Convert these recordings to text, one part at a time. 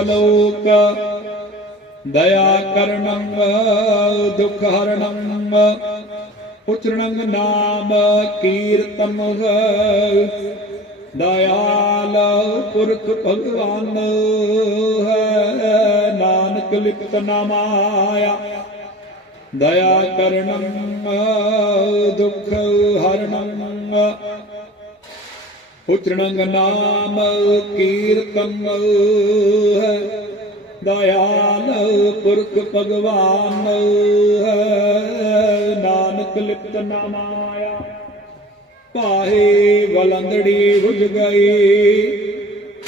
श्लोक दयाकर्णं दुःखहरणम् उचृणं नाम कीर्तनः दयाल पुरख भगवान है नानक लिप्त नामाया दया करणम दुख हरणम उतृणंग नाम कीर्तन है ਦਇਆਲ ਪੁਰਖ ਭਗਵਾਨ ਹੈ। ਨਾਨਕ ਲਿਪਤ ਨਾ ਮਾਇਆ, ਪਾਹੇ ਵਲੰਦੜੀ ਹੁਜ ਗਈ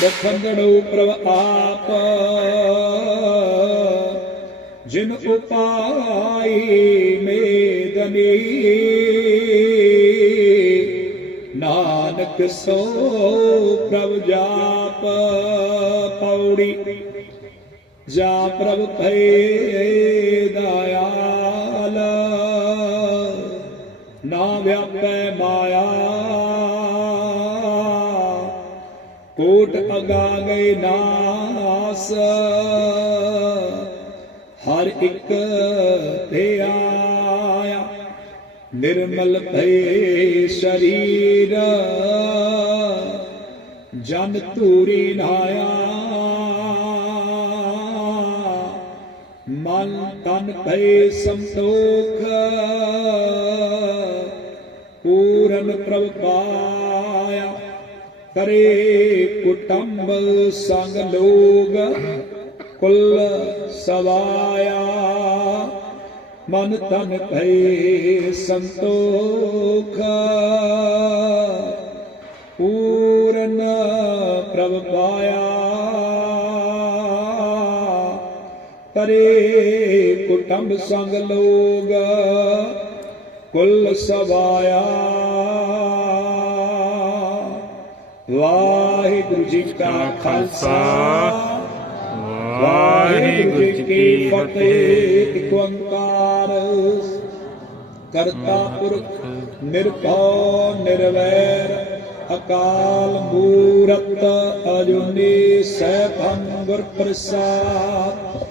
ਬਖੰਦੜੋ ਪ੍ਰਭ ਆਪ। ਜਿਨ ਉਪਾਈ ਮੇਦਨੀ, ਨਾਨਕ ਸੋ ਪ੍ਰਭ ਜਾਪ। ਪੌੜੀ ਜਾ ਪ੍ਰਭ ਭਏ ਦਇਆਲ। ਨਾ ਵਿਆਪੈ ਮਾਇਆ। ਕੋਟ ਅਗਾ ਗਏ ਨਾਸ। ਹਰ ਇੱਕ ਤੇ ਆਇਆ ਨਿਰਮਲ ਭਏ ਸ਼ਰੀਰ। ਜਨ ਧੂਰੀ ਨਾਇਆ ਮਨ ਤਨ ਭਏ ਸੰਤੋਖ, ਪੂਰਨ ਪ੍ਰਭ ਪਾਇਆ ਕਰੇ ਕੁਟੰਬ ਸੰਗ ਲੋਗ, ਕੁਲ ਸਵਾਇਆ। ਮਨ ਤਨ ਭਏ ਸੰਤੋਖ, ਪੂਰਨ ਪ੍ਰਭ ਪਾਇਆ ਕਰੇ ਕੁਟੰਬ ਸੰਗ ਲੋਗ, ਕੁਲ ਸਵਾਇਆ। ਵਾਹਿਗੁਰੂ ਜੀ ਕਾ ਖਾਲਸਾ, ਵਾਹਿਗੁਰੂ ਜੀ ਕੀ ਫਤਿਹ, ਇਕ ਓੰਕਾਰ। ਕਰਤਾ ਪੁਰਖ ਨਿਰਭਉ, ਨਿਰਵੈਰ, ਅਕਾਲ ਮੂਰਤ, ਅਜੂਨੀ ਸੈਭੰ ਗੁਰ ਪ੍ਰਸਾਦ।